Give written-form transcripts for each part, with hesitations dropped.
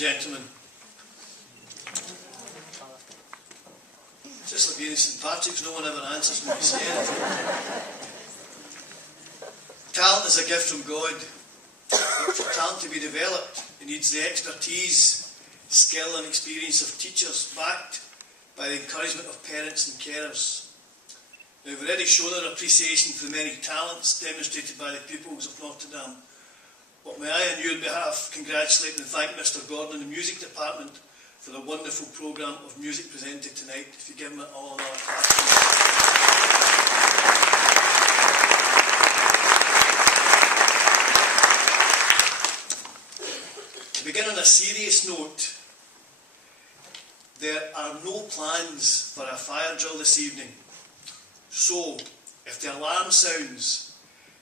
gentlemen. Just like being in St Patrick's, no one ever answers when you say anything. Talent is a gift from God, but for talent to be developed, it needs the expertise, skill and experience of teachers, backed by the encouragement of parents and carers. Now, we've already shown our appreciation for the many talents demonstrated by the pupils of Notre Dame, but may I, on your behalf, congratulate and thank Mr Gordon and the music department for the wonderful programme of music presented tonight. If you give them all our claps. To begin on a serious note, there are no plans for a fire drill this evening. So, if the alarm sounds,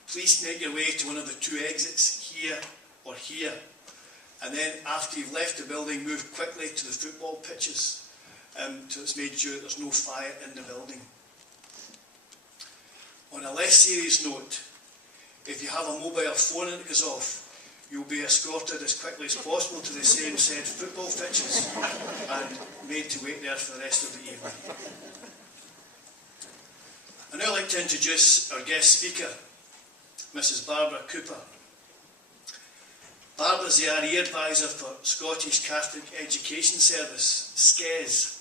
please make your way to one of the two exits, here or here. And then, after you've left the building, move quickly to the football pitches so it's made sure there's no fire in the building. On a less serious note, if you have a mobile phone and it goes off, you'll be escorted as quickly as possible to the same said football pitches and made to wait there for the rest of the evening. I'd now like to introduce our guest speaker, Mrs Barbara Coupar. Barbara is the RE Advisor for Scottish Catholic Education Service, SCES,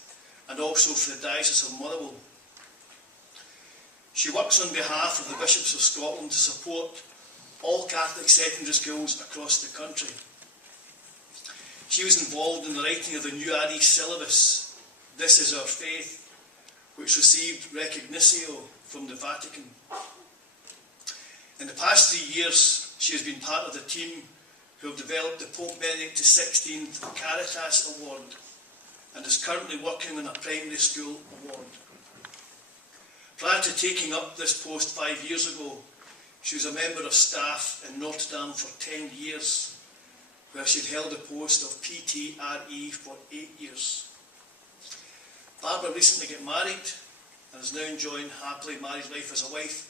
and also for the Diocese of Motherwell. She works on behalf of the Bishops of Scotland to support all Catholic secondary schools across the country. She was involved in the writing of the new RE syllabus, This Is Our Faith, which received recognition from the Vatican. In the past 3 years, she has been part of the team who have developed the Pope Benedict XVI Caritas Award and is currently working on a primary school award. Prior to taking up this post 5 years ago, she was a member of staff in Notre Dame for 10 years, where she had held the post of PTRE for 8 years. Barbara recently got married and is now enjoying happily married life as a wife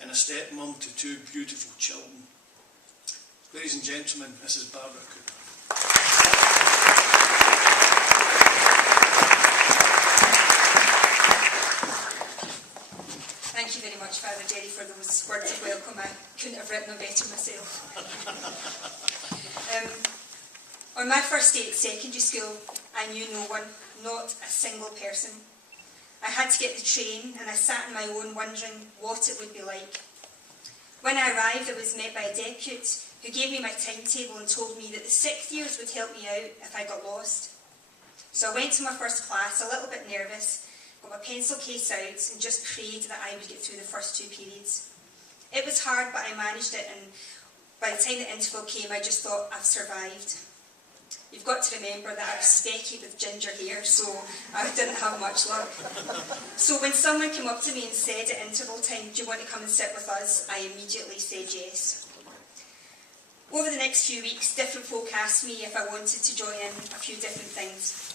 and a stepmom to 2 beautiful children. Ladies and gentlemen, this is Barbara Coupar. Thank you very much, Father Derry, for those words of welcome. I couldn't have written them better myself. On my first day at secondary school, I knew no one, not a single person. I had to get the train and I sat on my own wondering what it would be like. When I arrived, I was met by a deputy who gave me my timetable and told me that the 6th years would help me out if I got lost. So I went to my first class, a little bit nervous, got my pencil case out and just prayed that I would get through the first 2 periods. It was hard, but I managed it, and by the time the interval came, I just thought, I've survived. You've got to remember that I was specky with ginger hair, so I didn't have much luck. So when someone came up to me and said at interval time, do you want to come and sit with us? I immediately said yes. Over the next few weeks, different folk asked me if I wanted to join in a few different things.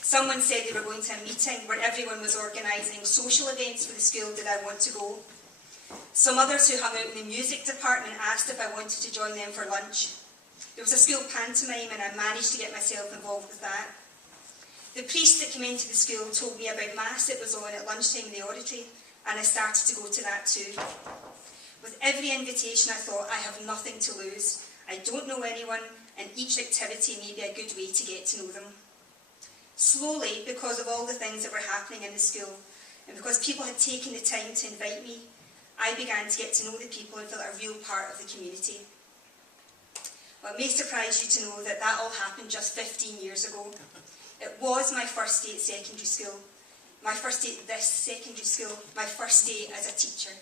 Someone said they were going to a meeting where everyone was organising social events for the school. Did I want to go? Some others who hung out in the music department asked if I wanted to join them for lunch. There was a school pantomime and I managed to get myself involved with that. The priest that came into the school told me about Mass that was on at lunchtime in the oratory, and I started to go to that too. With every invitation I thought, I have nothing to lose. I don't know anyone, and each activity may be a good way to get to know them. Slowly, because of all the things that were happening in the school, and because people had taken the time to invite me, I began to get to know the people and feel a real part of the community. Well, it may surprise you to know that that all happened just 15 years ago. It was my first day at secondary school, my first day at this secondary school, my first day as a teacher.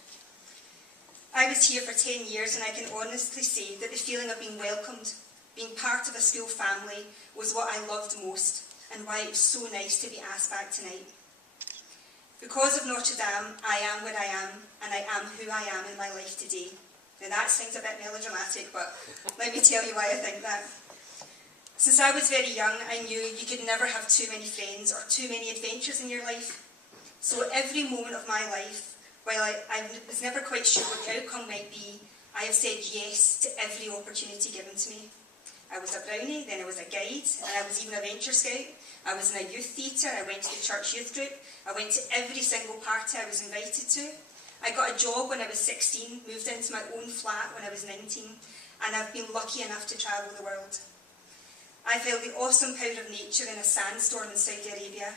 I was here for 10 years and I can honestly say that the feeling of being welcomed, being part of a school family, was what I loved most and why it was so nice to be asked back tonight. Because of Notre Dame, I am where I am and I am who I am in my life today. Now that sounds a bit melodramatic, but let me tell you why I think that. Since I was very young, I knew you could never have too many friends or too many adventures in your life. So every moment of my life, while I was never quite sure what the outcome might be, I have said yes to every opportunity given to me. I was a brownie, then I was a guide, and I was even a venture scout. I was in a youth theatre, I went to the church youth group, I went to every single party I was invited to. I got a job when I was 16, moved into my own flat when I was 19, and I've been lucky enough to travel the world. I felt the awesome power of nature in a sandstorm in Saudi Arabia,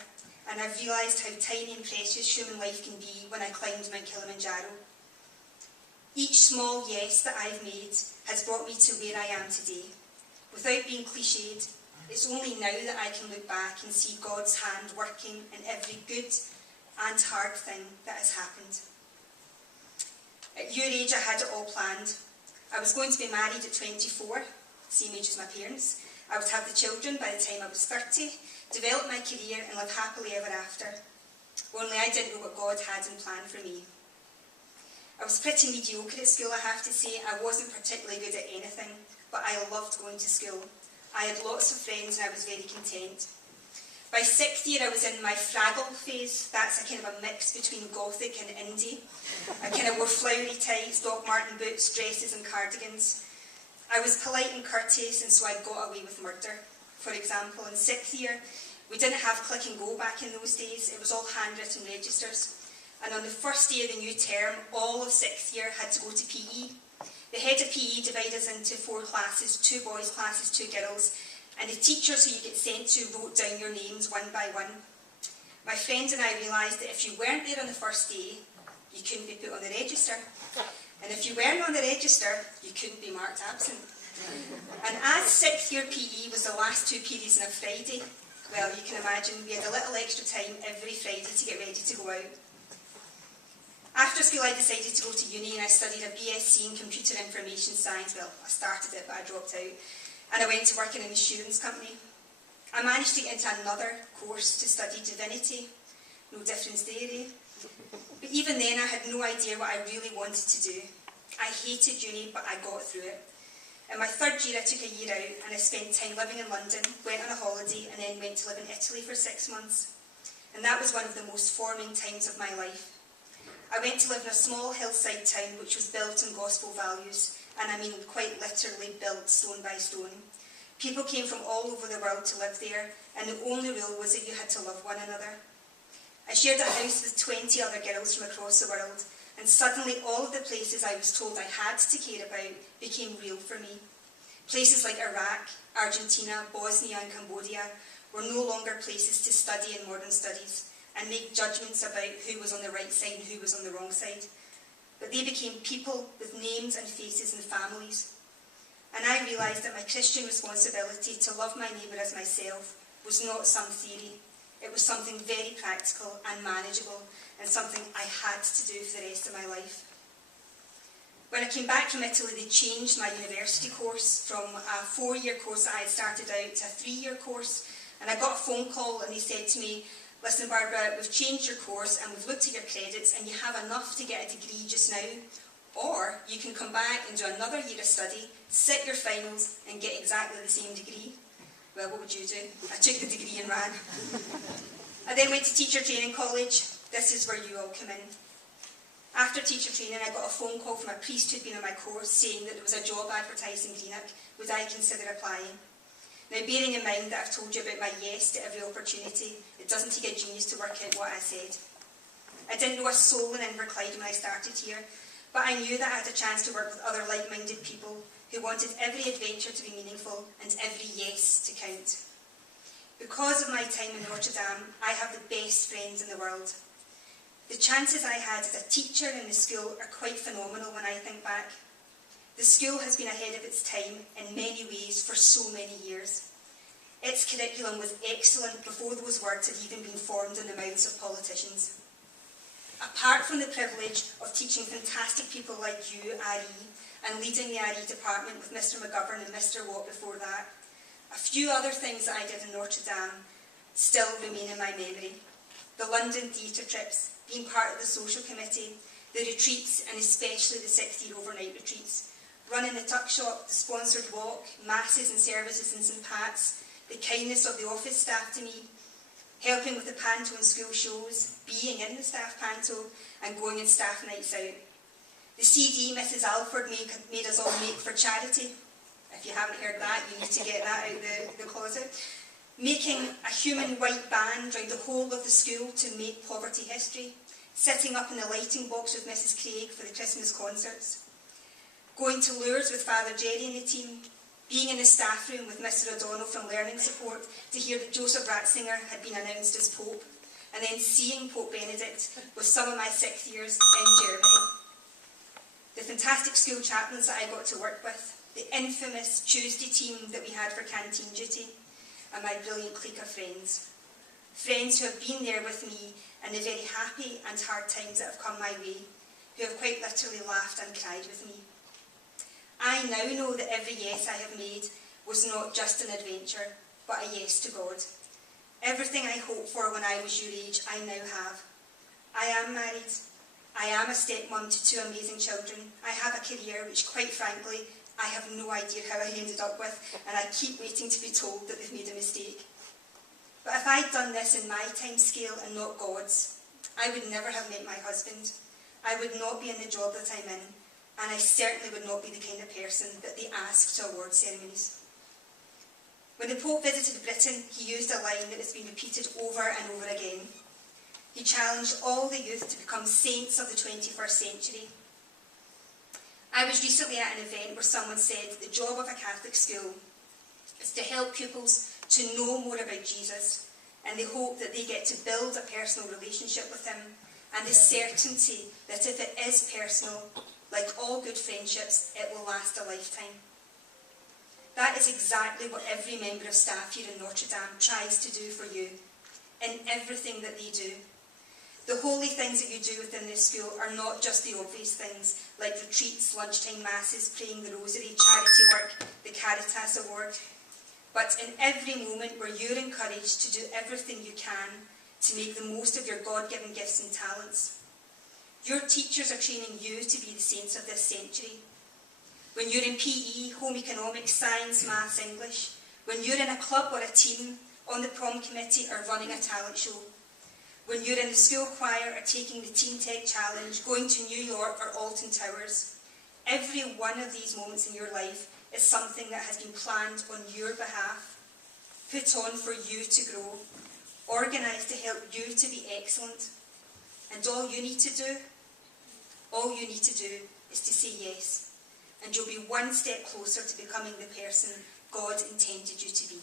and I've realised how tiny and precious human life can be when I climbed Mount Kilimanjaro. Each small yes that I've made has brought me to where I am today. Without being cliched, it's only now that I can look back and see God's hand working in every good and hard thing that has happened. At your age, I had it all planned. I was going to be married at 24, same age as my parents. I would have the children by the time I was 30, develop my career and live happily ever after. Only I didn't know what God had in plan for me. I was pretty mediocre at school, I have to say. I wasn't particularly good at anything, but I loved going to school. I had lots of friends and I was very content. By 6th year I was in my Fraggle phase. That's a kind of a mix between gothic and indie. I kind of wore flowery tights, Doc Marten boots, dresses and cardigans. I was polite and courteous, and so I got away with murder. For example, in 6th year we didn't have click and go back in those days. It was all handwritten registers. And on the first day of the new term, all of 6th year had to go to PE. The head of PE divided us into 4 classes, 2 boys' classes, 2 girls, and the teachers who you get sent to wrote down your names one by one. My friend and I realised that if you weren't there on the first day, you couldn't be put on the register. And if you weren't on the register, you couldn't be marked absent. And as 6th year PE was the last 2 periods on a Friday, well, you can imagine we had a little extra time every Friday to get ready to go out. After school, I decided to go to uni and I studied a BSc in Computer Information Science. Well, I started it, but I dropped out. And I went to work in an insurance company. I managed to get into another course to study divinity. No difference there, eh? But even then, I had no idea what I really wanted to do. I hated uni, but I got through it. In my 3rd year, I took a year out and I spent time living in London, went on a holiday, and then went to live in Italy for 6 months. And that was one of the most forming times of my life. I went to live in a small hillside town which was built on gospel values, and I mean quite literally built stone by stone. People came from all over the world to live there, and the only rule was that you had to love one another. I shared a house with 20 other girls from across the world, and suddenly all of the places I was told I had to care about became real for me. Places like Iraq, Argentina, Bosnia and Cambodia were no longer places to study in modern studies and make judgments about who was on the right side and who was on the wrong side. But they became people with names and faces and families. And I realised that my Christian responsibility to love my neighbour as myself was not some theory. It was something very practical and manageable, and something I had to do for the rest of my life. When I came back from Italy, they changed my university course from a 4-year course that I had started out to a 3-year course. And I got a phone call and they said to me, "Listen, Barbara, we've changed your course and we've looked at your credits and you have enough to get a degree just now. Or you can come back and do another year of study, sit your finals and get exactly the same degree." Well, what would you do? I took the degree and ran. I then went to teacher training college. This is where you all come in. After teacher training, I got a phone call from a priest who'd been on my course saying that there was a job advertised in Greenock. Would I consider applying? Now, bearing in mind that I've told you about my yes to every opportunity, it doesn't take a genius to work out what I said. I didn't know a soul in Inverclyde when I started here, but I knew that I had a chance to work with other like-minded people who wanted every adventure to be meaningful and every yes to count. Because of my time in Notre Dame, I have the best friends in the world. The chances I had as a teacher in the school are quite phenomenal when I think back. The school has been ahead of its time in many ways for so many years. Its curriculum was excellent before those words had even been formed in the mouths of politicians. Apart from the privilege of teaching fantastic people like you, RE, and leading the RE department with Mr McGovern and Mr Watt before that, a few other things that I did in Notre Dame still remain in my memory. The London theatre trips, being part of the social committee, the retreats, and especially the 6th-year overnight retreats, running the tuck shop, the sponsored walk, masses and services in St Pat's, the kindness of the office staff to me, helping with the panto and school shows, being in the staff panto, and going on staff nights out. The CD Mrs Alford made us all make for charity. If you haven't heard that, you need to get that out the closet. Making a human white band round the whole of the school to make poverty history. Sitting up in the lighting box with Mrs. Craig for the Christmas concerts. Going to Lourdes with Father Jerry and the team. Being in the staff room with Mr. O'Donnell from Learning Support to hear that Joseph Ratzinger had been announced as Pope. And then seeing Pope Benedict with some of my 6th years in Germany. The fantastic school chaplains that I got to work with. The infamous Tuesday team that we had for canteen duty. And my brilliant clique of friends. Friends who have been there with me in the very happy and hard times that have come my way. Who have quite literally laughed and cried with me. I now know that every yes I have made was not just an adventure, but a yes to God. Everything I hoped for when I was your age, I now have. I am married. I am a stepmom to 2 amazing children. I have a career which, quite frankly, I have no idea how I ended up with, and I keep waiting to be told that they've made a mistake. But if I'd done this in my time scale and not God's, I would never have met my husband. I would not be in the job that I'm in, and I certainly would not be the kind of person that they ask to award ceremonies. When the Pope visited Britain, he used a line that has been repeated over and over again. He challenged all the youth to become saints of the 21st century. I was recently at an event where someone said the job of a Catholic school is to help pupils to know more about Jesus, and they hope that they get to build a personal relationship with him, and the certainty that if it is personal, like all good friendships, it will last a lifetime. That is exactly what every member of staff here in Notre Dame tries to do for you, in everything that they do. The holy things that you do within this school are not just the obvious things, like retreats, lunchtime masses, praying the rosary, charity work, the Caritas Award, but in every moment where you're encouraged to do everything you can to make the most of your God-given gifts and talents. Your teachers are training you to be the saints of this century. When you're in PE, home economics, science, maths, English, when you're in a club or a team, on the prom committee or running a talent show, when you're in the school choir or taking the Teen Tech Challenge, going to New York or Alton Towers, every one of these moments in your life is something that has been planned on your behalf, put on for you to grow, organised to help you to be excellent. And all you need to do is to say yes. And you'll be one step closer to becoming the person God intended you to be.